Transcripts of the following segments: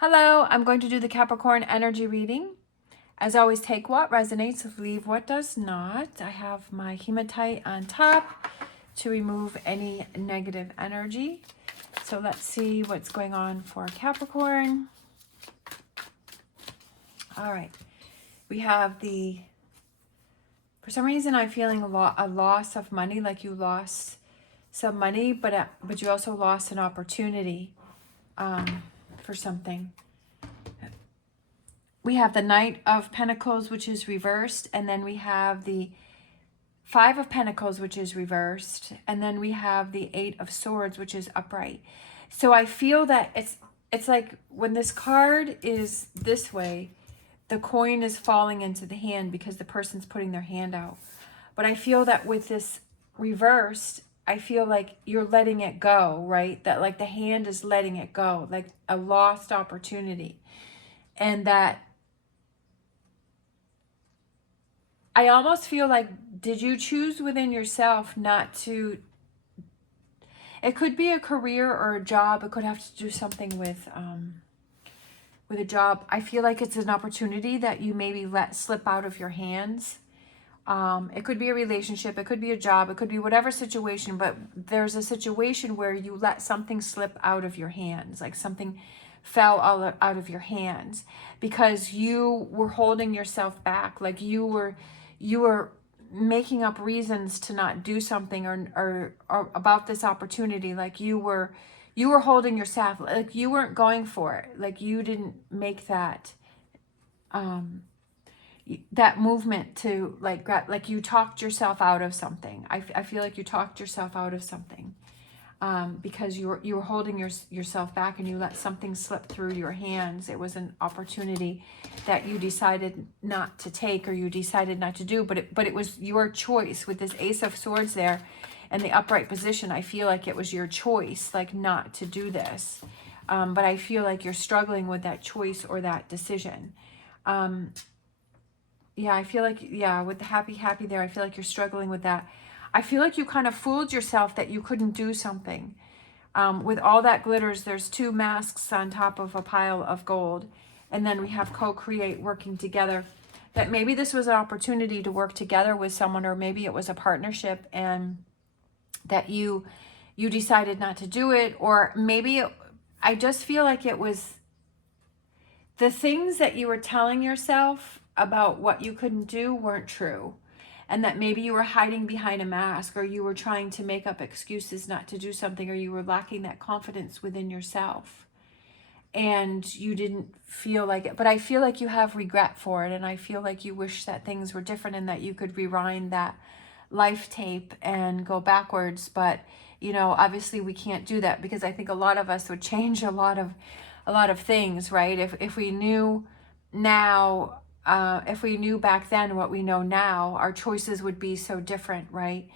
Hello, I'm going to do the Capricorn energy reading. As always, take what resonates, leave what does not. I have my hematite on top to remove any negative energy. So let's see what's going on for Capricorn. All right, we have for some reason I'm feeling a loss of money, like you lost some money, but you also lost an opportunity for something. We have the Knight of Pentacles, which is reversed, and then we have the Five of Pentacles, which is reversed, and then we have the Eight of Swords, which is upright. So I feel that it's like when this card is this way, the coin is falling into the hand because the person's putting their hand out. But I feel that with this reversed, I feel like you're letting it go, right? That like the hand is letting it go, like a lost opportunity. And that I almost feel like, did you choose within yourself not to, it could be a career or a job. It could have to do something with a job. I feel like it's an opportunity that you maybe let slip out of your hands. It could be a relationship. It could be a job. It could be whatever situation, but there's a situation where you let something slip out of your hands, like something fell out of your hands because you were holding yourself back. Like you were making up reasons to not do something or about this opportunity. Like you were holding yourself, like you weren't going for it. Like you didn't make that movement to like you talked yourself out of something. I feel like you talked yourself out of something because you were holding yourself back and you let something slip through your hands. It was an opportunity that you decided not to take or you decided not to do, but it was your choice with this Ace of Swords there and the upright position. I feel like it was your choice, like not to do this. But I feel like you're struggling with that choice or that decision. Yeah, I feel like, yeah, with the happy there, I feel like you're struggling with that. I feel like you kind of fooled yourself that you couldn't do something. With all that glitters, there's two masks on top of a pile of gold. And then we have co-create, working together. That maybe this was an opportunity to work together with someone, or maybe it was a partnership and that you decided not to do it. Or maybe I just feel like it was the things that you were telling yourself about what you couldn't do weren't true. And that maybe you were hiding behind a mask, or you were trying to make up excuses not to do something, or you were lacking that confidence within yourself. And you didn't feel like it. But I feel like you have regret for it. And I feel like you wish that things were different and that you could rewind that life tape and go backwards. But, you know, obviously we can't do that because I think a lot of us would change a lot of things, right? If we knew now, if we knew back then what we know now, our choices would be so different, right?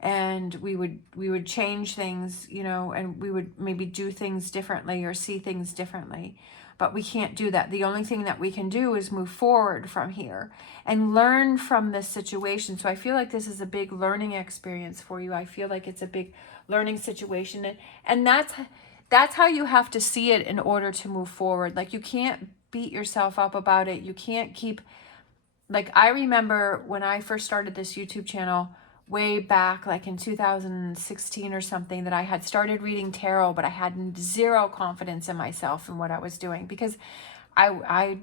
And we would change things, you know, and we would maybe do things differently or see things differently. But we can't do that. The only thing that we can do is move forward from here and learn from this situation. So I feel like this is a big learning experience for you. I feel like it's a big learning situation. And that's how you have to see it in order to move forward. Like you can't beat yourself up about it. You can't keep, like I remember when I first started this YouTube channel way back, like in 2016 or something, that I had started reading tarot, but I had zero confidence in myself and what I was doing because I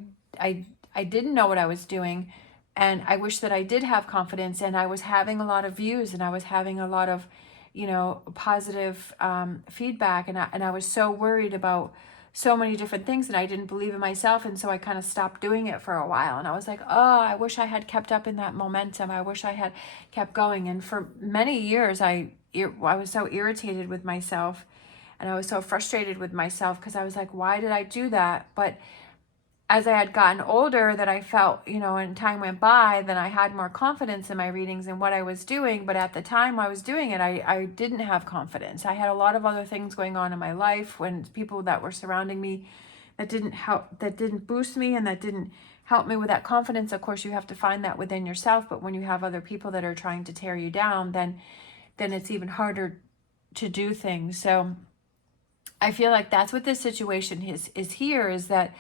didn't know what I was doing. And I wish that I did have confidence, and I was having a lot of views and I was having a lot of, you know, positive feedback. And I was so worried about so many different things, and I didn't believe in myself. And so I kind of stopped doing it for a while. And I was like, oh, I wish I had kept up in that momentum. I wish I had kept going. And for many years, I was so irritated with myself, and I was so frustrated with myself because I was like, why did I do that? But as I had gotten older, that I felt, you know, and time went by, then I had more confidence in my readings and what I was doing. But at the time I was doing it, I didn't have confidence. I had a lot of other things going on in my life, when people that were surrounding me that didn't help, that didn't boost me, and that didn't help me with that confidence. Of course, you have to find that within yourself. But when you have other people that are trying to tear you down, then it's even harder to do things. So I feel like that's what this situation is here, is that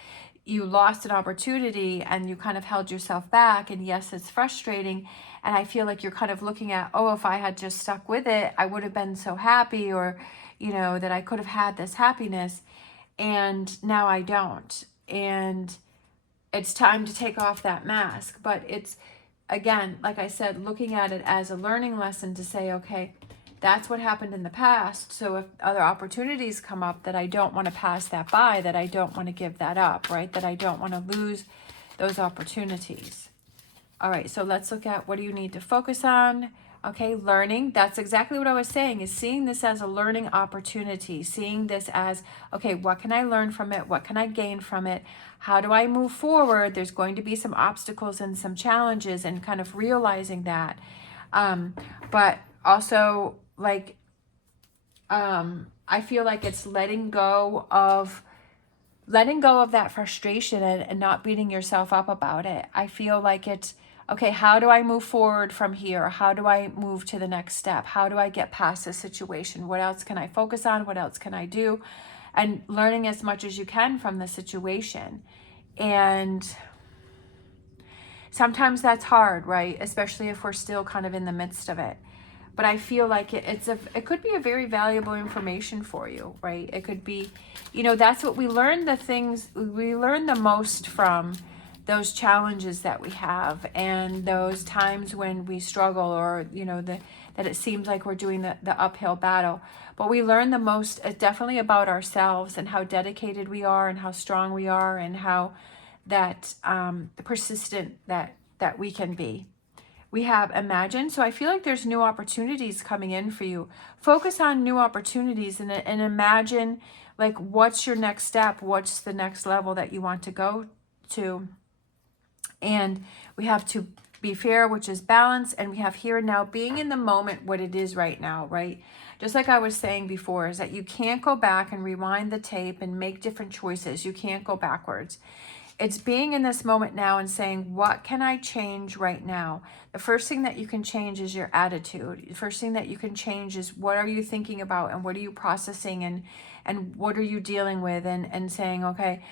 you lost an opportunity and you kind of held yourself back. And yes, it's frustrating. And I feel like you're kind of looking at, oh, if I had just stuck with it, I would have been so happy, or, you know, that I could have had this happiness. And now I don't. And it's time to take off that mask. But it's, again, like I said, looking at it as a learning lesson to say, okay, that's what happened in the past. So if other opportunities come up, that I don't want to pass that by, that I don't want to give that up, right? That I don't want to lose those opportunities. All right, so let's look at, what do you need to focus on? Okay, learning. That's exactly what I was saying, is seeing this as a learning opportunity, seeing this as, okay, what can I learn from it? What can I gain from it? How do I move forward? There's going to be some obstacles and some challenges, and kind of realizing that. But also, like, I feel like it's letting go of that frustration, and not beating yourself up about it. I feel like it's, okay, how do I move forward from here? How do I move to the next step? How do I get past this situation? What else can I focus on? What else can I do? And learning as much as you can from the situation. And sometimes that's hard, right? Especially if we're still kind of in the midst of it. But I feel like it could be a very valuable information for you, right? It could be, you know, that's what we learn, we learn the most from those challenges that we have, and those times when we struggle, or, you know, that it seems like we're doing the uphill battle. But we learn the most definitely about ourselves, and how dedicated we are, and how strong we are, and how that persistent that we can be. We have imagine. So I feel like there's new opportunities coming in for you. Focus on new opportunities, and imagine, like, what's your next step? What's the next level that you want to go to? And we have to be fair, which is balance. And we have here and now, being in the moment, what it is right now, right? Just like I was saying before, is that you can't go back and rewind the tape and make different choices. You can't go backwards. It's being in this moment now and saying, what can I change right now? The first thing that you can change is your attitude. The first thing that you can change is, what are you thinking about, and what are you processing, and what are you dealing with, and saying, okay,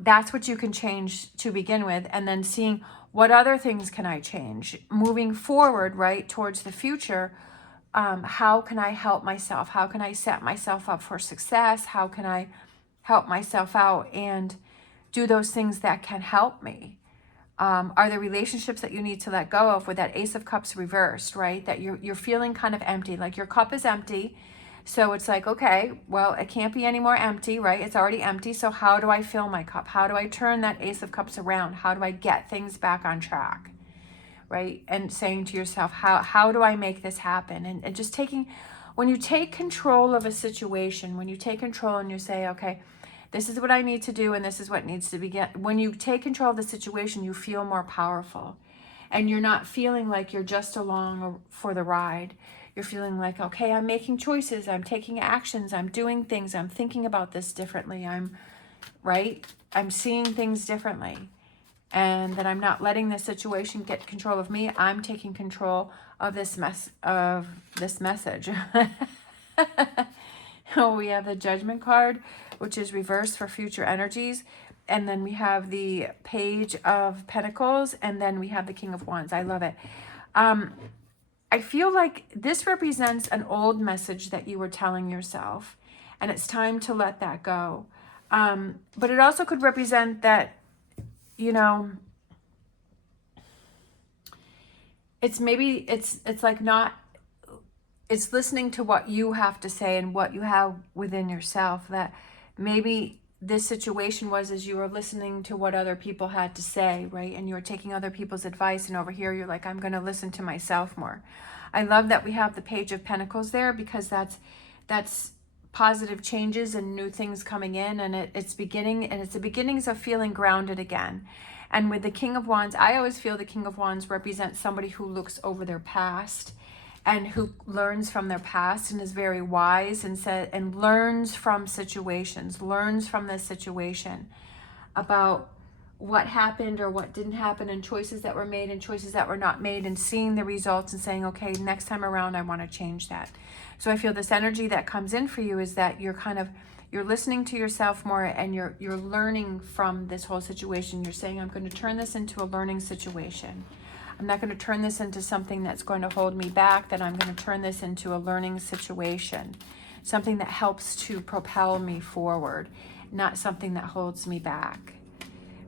that's what you can change to begin with. And then seeing, what other things can I change? Moving forward, right, towards the future, how can I help myself? How can I set myself up for success? How can I help myself out and do those things that can help me? Are there relationships that you need to let go of, with that Ace of Cups reversed, right? That you're feeling kind of empty, like your cup is empty. So it's like, okay, well, it can't be any more empty, right? It's already empty. So how do I fill my cup? How do I turn that Ace of Cups around? How do I get things back on track, right? And saying to yourself, how do I make this happen? And just taking, when you take control of a situation, when you take control and you say, okay, this is what I need to do, and this is what needs to be when you take control of the situation, you feel more powerful, and you're not feeling like you're just along for the ride. You're feeling like, okay, I'm making choices, I'm taking actions, I'm doing things, I'm thinking about this differently, I'm seeing things differently, and that I'm not letting this situation get control of me. I'm taking control of this message. Oh, we have the Judgment card, which is reversed for future energies. And then we have the Page of Pentacles, and then we have the King of Wands. I love it. I feel like this represents an old message that you were telling yourself, and it's time to let that go. But it also could represent that, you know, it's like not, it's listening to what you have to say and what you have within yourself. That maybe this situation was, as you were listening to what other people had to say, right? And you were taking other people's advice, and over here you're like, I'm going to listen to myself more. I love that we have the Page of Pentacles there, because that's positive changes and new things coming in, and it's beginning, and it's the beginnings of feeling grounded again. And with the King of Wands, I always feel the King of Wands represents somebody who looks over their past, and who learns from their past, and is very wise, and learns from situations, learns from this situation about what happened or what didn't happen, and choices that were made and choices that were not made, and seeing the results and saying, okay, next time around I want to change that. So I feel this energy that comes in for you is that you're you're listening to yourself more, and you're learning from this whole situation. You're saying, I'm going to turn this into a learning situation. I'm not going to turn this into something that's going to hold me back, that I'm going to turn this into a learning situation, something that helps to propel me forward, not something that holds me back.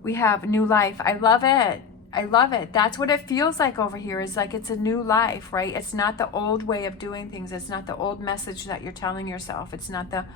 We have new life. I love it. I love it. That's what it feels like over here, is like it's a new life, right? It's not the old way of doing things. It's not the old message that you're telling yourself. It's not the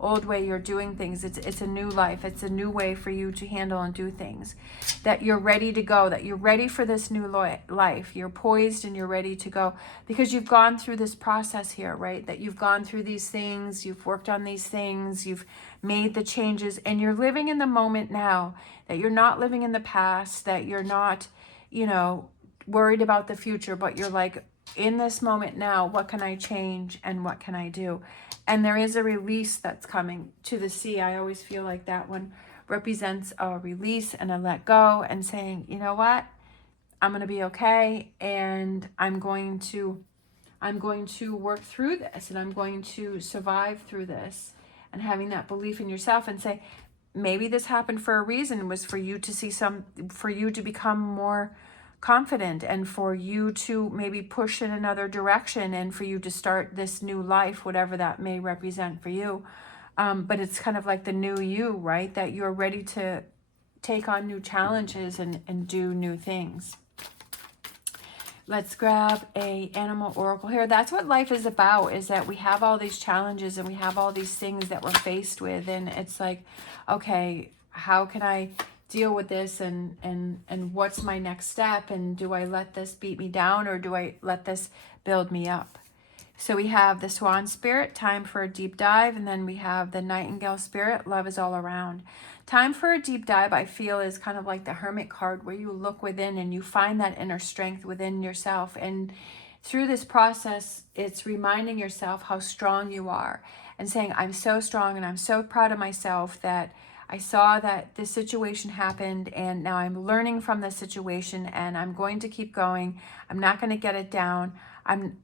old way you're doing things. It's a new life. It's a new way for you to handle and do things. That you're ready to go, that you're ready for this new life. You're poised and you're ready to go because you've gone through this process here, right? That you've gone through these things, you've worked on these things, you've made the changes, and you're living in the moment now, that you're not living in the past, that you're not, you know, worried about the future, but you're like, in this moment now, what can I change and what can I do? And there is a release that's coming to the sea. I always feel like that one represents a release and a let go, and saying, you know what, I'm going to be okay, and I'm going to work through this, and I'm going to survive through this. And having that belief in yourself, and say, maybe this happened for a reason. It was for you to see for you to become more confident, and for you to maybe push in another direction, and for you to start this new life, whatever that may represent for you. But it's kind of like the new you, right? That you're ready to take on new challenges and do new things. Let's grab a animal oracle here. That's what life is about, is that we have all these challenges and we have all these things that we're faced with. And it's like, okay, how can I deal with this, and what's my next step? And do I let this beat me down, or do I let this build me up? So we have the swan spirit, time for a deep dive. And then we have the nightingale spirit, love is all around. Time for a deep dive, I feel, is kind of like the hermit card, where you look within and you find that inner strength within yourself. And through this process, it's reminding yourself how strong you are, and saying, I'm so strong, and I'm so proud of myself that I saw that this situation happened, and now I'm learning from this situation, and I'm going to keep going. I'm not going to get it down.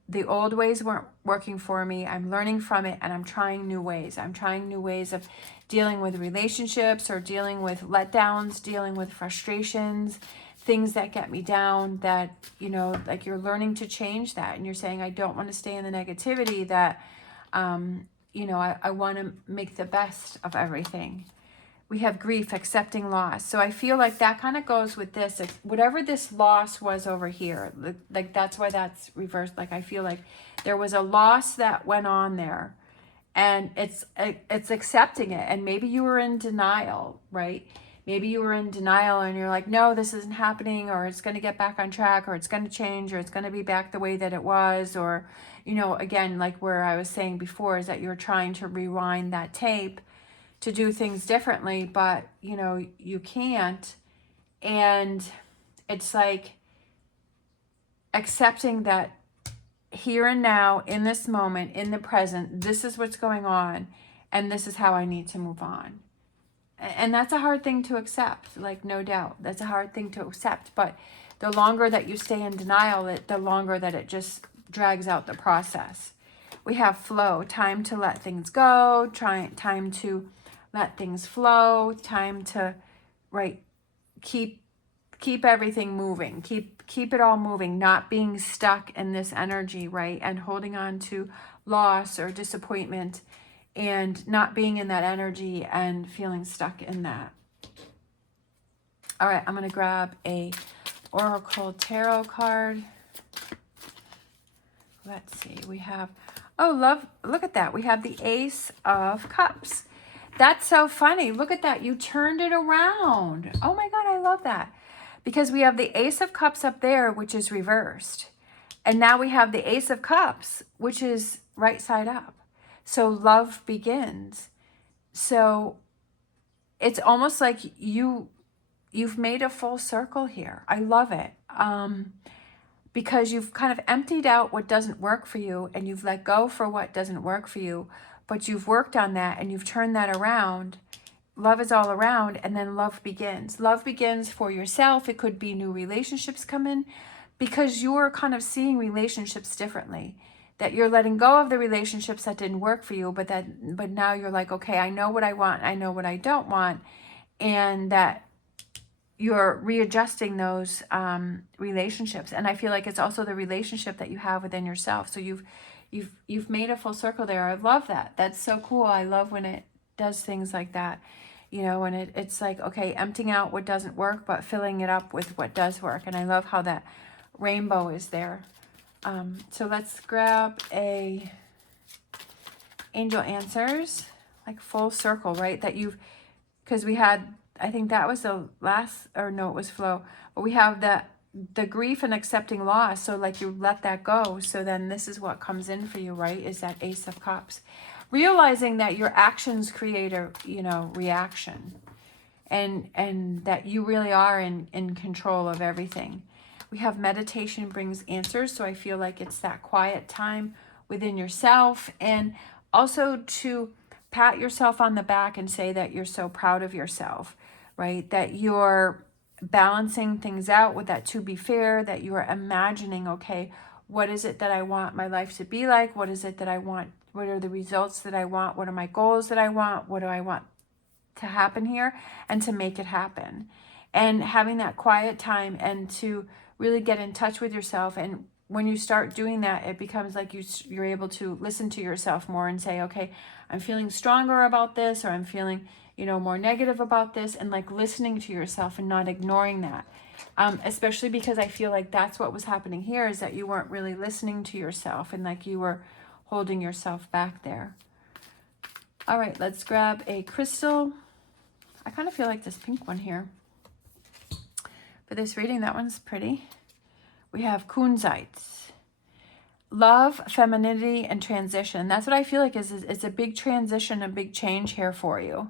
The old ways weren't working for me. I'm learning from it, and I'm trying new ways. I'm trying new ways of dealing with relationships, or dealing with letdowns, dealing with frustrations, things that get me down, that, you know, like you're learning to change that. And you're saying, I don't want to stay in the negativity, that, you know, I want to make the best of everything. We have grief, accepting loss. So I feel like that kind of goes with this. Like, whatever this loss was over here, like that's why that's reversed. Like, I feel like there was a loss that went on there, and it's accepting it. And maybe you were in denial, right? Maybe you were in denial and you're like, no, this isn't happening, or it's going to get back on track, or it's going to change, or it's going to be back the way that it was. Or, you know, again, like where I was saying before, is that you're trying to rewind that tape to do things differently, but, you know, you can't. And it's like accepting that here and now, in this moment, in the present, this is what's going on, and this is how I need to move on. And that's a hard thing to accept, like, no doubt. That's a hard thing to accept, but the longer that you stay in denial, the longer that it just drags out the process. We have flow, time to let things go, time to let things flow, time to, right, keep everything moving, keep it all moving, not being stuck in this energy, right, and holding on to loss or disappointment, and not being in that energy and feeling stuck in that. All right, I'm going to grab a Oracle Tarot card. Let's see, we have, oh, love, look at that. We have the Ace of Cups. That's so funny. Look at that. You turned it around. Oh my God, I love that. Because we have the Ace of Cups up there, which is reversed. And now we have the Ace of Cups, which is right side up. So love begins. So it's almost like you've made a full circle here. I love it. Because you've kind of emptied out what doesn't work for you, and you've let go for what doesn't work for you. But you've worked on that, and you've turned that around. Love is all around, and then love begins. Love begins for yourself. It could be new relationships come in, because you're kind of seeing relationships differently. that you're letting go of the relationships that didn't work for you, but now you're like, okay, I know what I want, I know what I don't want, and that you're readjusting those relationships. And I feel like it's also the relationship that you have within yourself. So you've made a full circle there. I love that. That's so cool. I love when it does things like that, you know, and it's like, okay, emptying out what doesn't work, but filling it up with what does work. And I love how that rainbow is there. So let's grab a angel answers, like full circle, right? That because we had, I think that was the last, or no, it was flow. But we have the grief and accepting loss. So like you let that go. So then this is what comes in for you, right? Is that Ace of Cups. Realizing that your actions create a, you know, reaction. And that you really are in control of everything. We have meditation brings answers. So I feel like it's that quiet time within yourself. And also to pat yourself on the back and say that you're so proud of yourself, right? That you're balancing things out with that to be fair, that you're imagining, okay, what is it that I want my life to be like? What is it that I want? What are the results that I want? What are my goals that I want? What do I want to happen here? And to make it happen. And having that quiet time and to really get in touch with yourself. And when you start doing that, it becomes like you're able to listen to yourself more and say, okay, I'm feeling stronger about this, or I'm feeling, you know, more negative about this, and like listening to yourself and not ignoring that. Especially because I feel like that's what was happening here, is that you weren't really listening to yourself and like you were holding yourself back there. All right, let's grab a crystal. I kind of feel like this pink one here. For this reading, that one's pretty. We have kunzite. Love, femininity, and transition. That's what I feel like is a big transition, a big change here for you.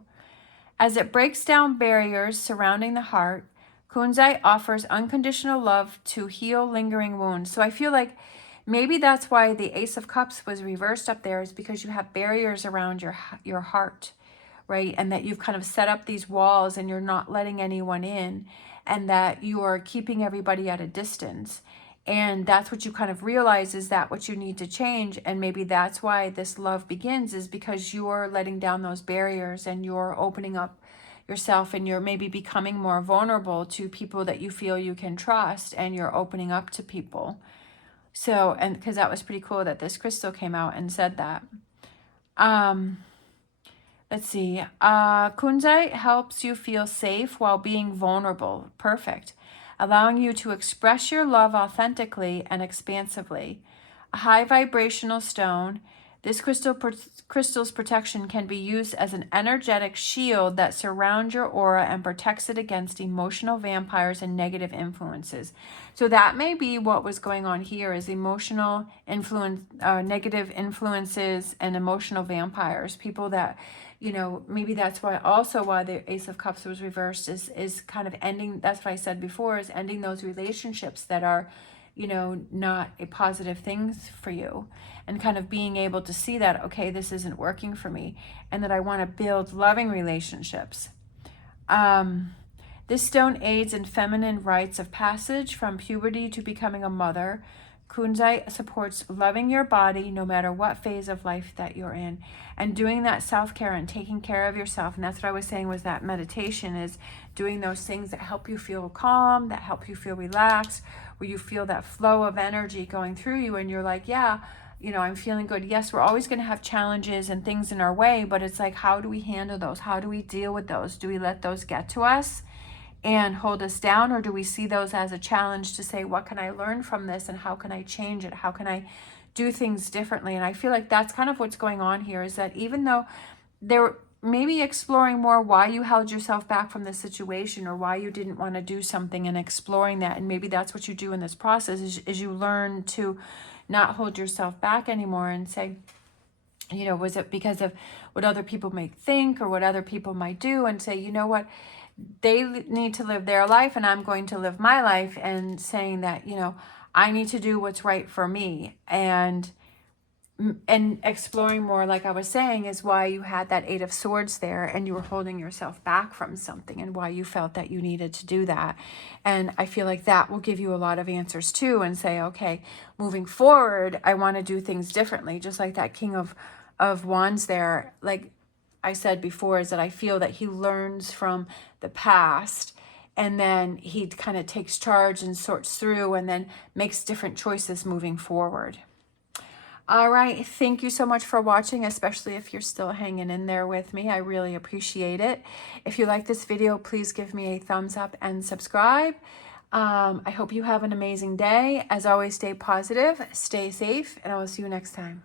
As it breaks down barriers surrounding the heart, kunzite offers unconditional love to heal lingering wounds. So I feel like maybe that's why the Ace of Cups was reversed up there, is because you have barriers around your heart, right? And that you've kind of set up these walls and you're not letting anyone in, and that you're keeping everybody at a distance. And that's what you kind of realize, is that what you need to change. And maybe that's why this love begins, is because you're letting down those barriers and you're opening up yourself, and you're maybe becoming more vulnerable to people that you feel you can trust, and you're opening up to people. So, and because that was pretty cool that this crystal came out and said that. Let's see. Kunzite helps you feel safe while being vulnerable. Perfect. Allowing you to express your love authentically and expansively. A high vibrational stone, this crystal's protection can be used as an energetic shield that surrounds your aura and protects it against emotional vampires and negative influences. So that may be what was going on here, is emotional influence, negative influences and emotional vampires. People that, you know, maybe that's why the Ace of Cups was reversed, is kind of ending, that's what I said before, is ending those relationships that are, you know, not a positive thing for you, and kind of being able to see that, okay, this isn't working for me, and that I want to build loving relationships. This stone aids in feminine rites of passage from puberty to becoming a mother. Kunzite supports loving your body no matter what phase of life that you're in, and doing that self-care and taking care of yourself. And that's what I was saying, was that meditation is doing those things that help you feel calm, that help you feel relaxed, where you feel that flow of energy going through you, and you're like, yeah, you know, I'm feeling good. Yes, we're always going to have challenges and things in our way, but it's like, how do we handle those? How do we deal with those? Do we let those get to us and hold us down, or do we see those as a challenge to say, what can I learn from this, and how can I change it? How can I do things differently? And I feel like that's kind of what's going on here, is that even though they're maybe exploring more why you held yourself back from the situation, or why you didn't want to do something, and exploring that, and maybe that's what you do in this process, is you learn to not hold yourself back anymore, and say, you know, was it because of what other people might think or what other people might do, and say, you know what, they need to live their life and I'm going to live my life, and saying that, you know, I need to do what's right for me. And and exploring more, like I was saying, is why you had that Eight of Swords there and you were holding yourself back from something, and why you felt that you needed to do that. And I feel like that will give you a lot of answers too, and say, okay, moving forward, I want to do things differently. Just like that King of Wands there, like I said before, is that I feel that he learns from the past, and then he kind of takes charge and sorts through and then makes different choices moving forward. All right, thank you so much for watching, especially if you're still hanging in there with me. I really appreciate it. If you like this video, please give me a thumbs up and subscribe. I hope you have an amazing day. As always, stay positive, stay safe, and I will see you next time.